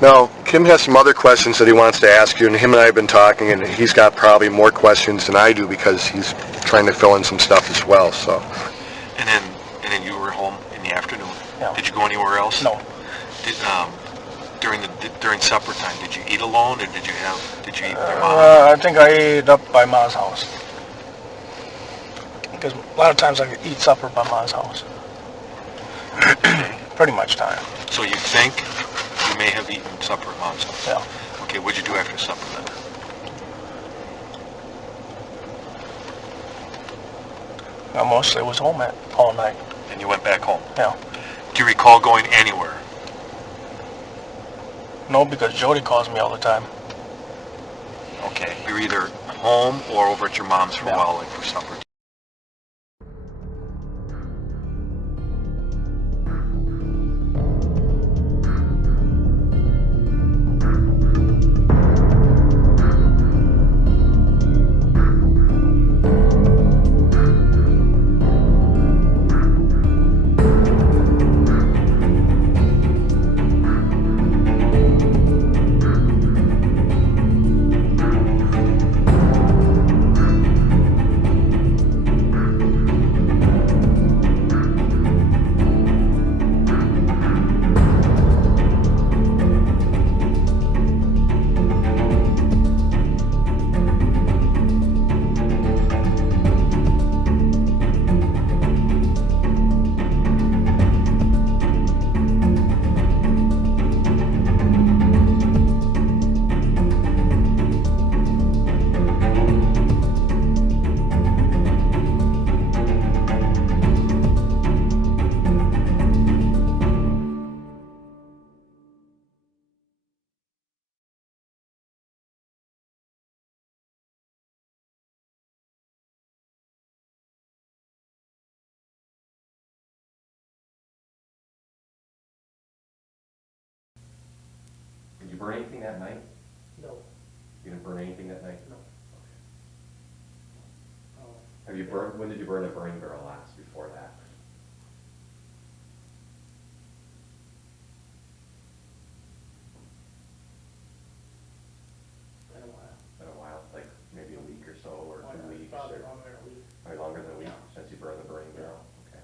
Now, Kim has some other questions that he wants to ask you, and him and I have been talking, and he's got probably more questions than I do because he's trying to fill in some stuff as well. So. And then you were home in the afternoon. Yeah. Did you go anywhere else? No. During supper time, did you eat alone, or did you eat with your mom? I think I ate up by Ma's house. Because a lot of times I eat supper by Ma's house. Pretty much time. So you think you may have eaten supper at Mom's house? Yeah. Okay, what'd you do after supper then? I mostly was home all night. And you went back home? Yeah. Do you recall going anywhere? No, because Jody calls me all the time. Okay. You're either home or over at your mom's for a Yeah. while, like for supper. Did you burn anything that night? No. You didn't burn anything that night? No. Have you burned, when did you burn a burning barrel last before that? Been a while. Been a while, like maybe a week or so, or 2 weeks? Probably or longer than a week. Probably longer than a week Yeah. since you burned the burning barrel? Okay.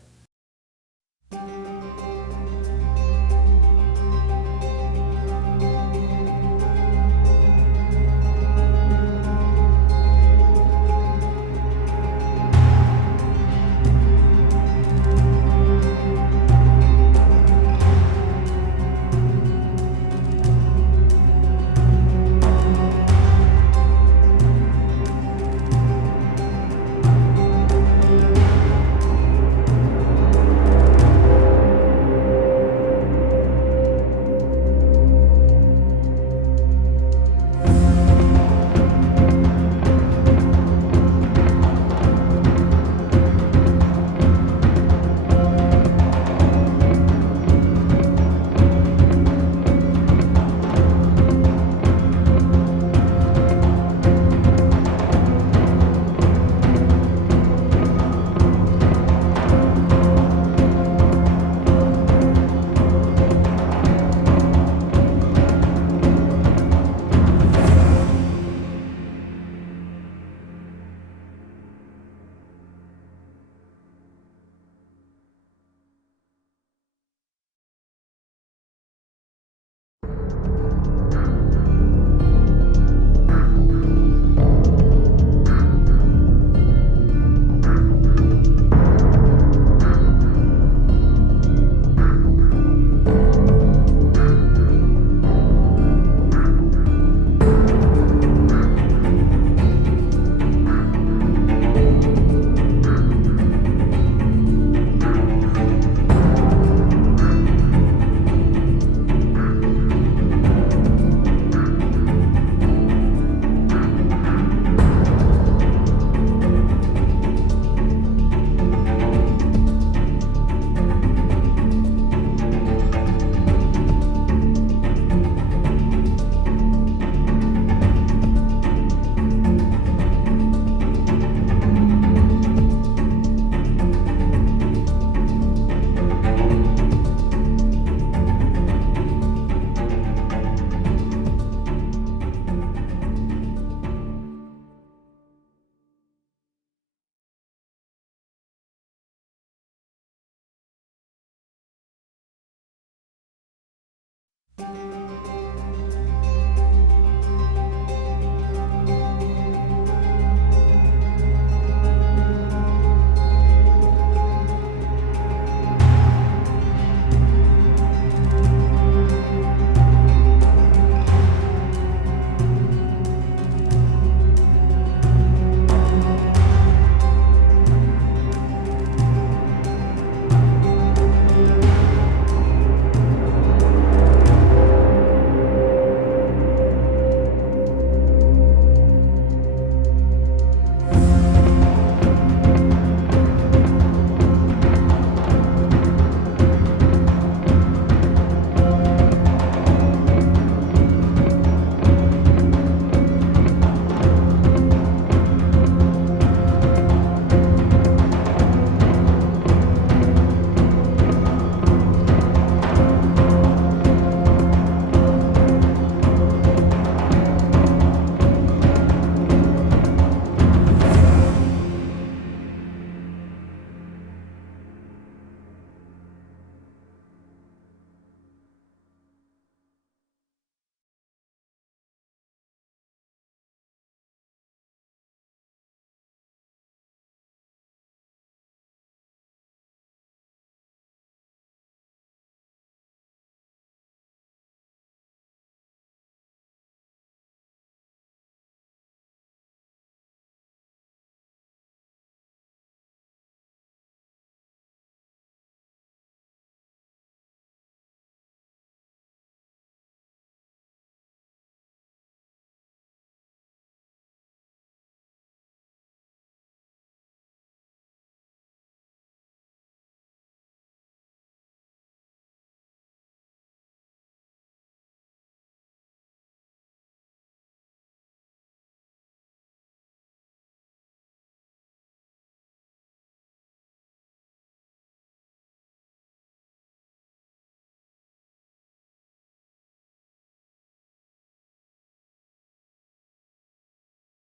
Okay.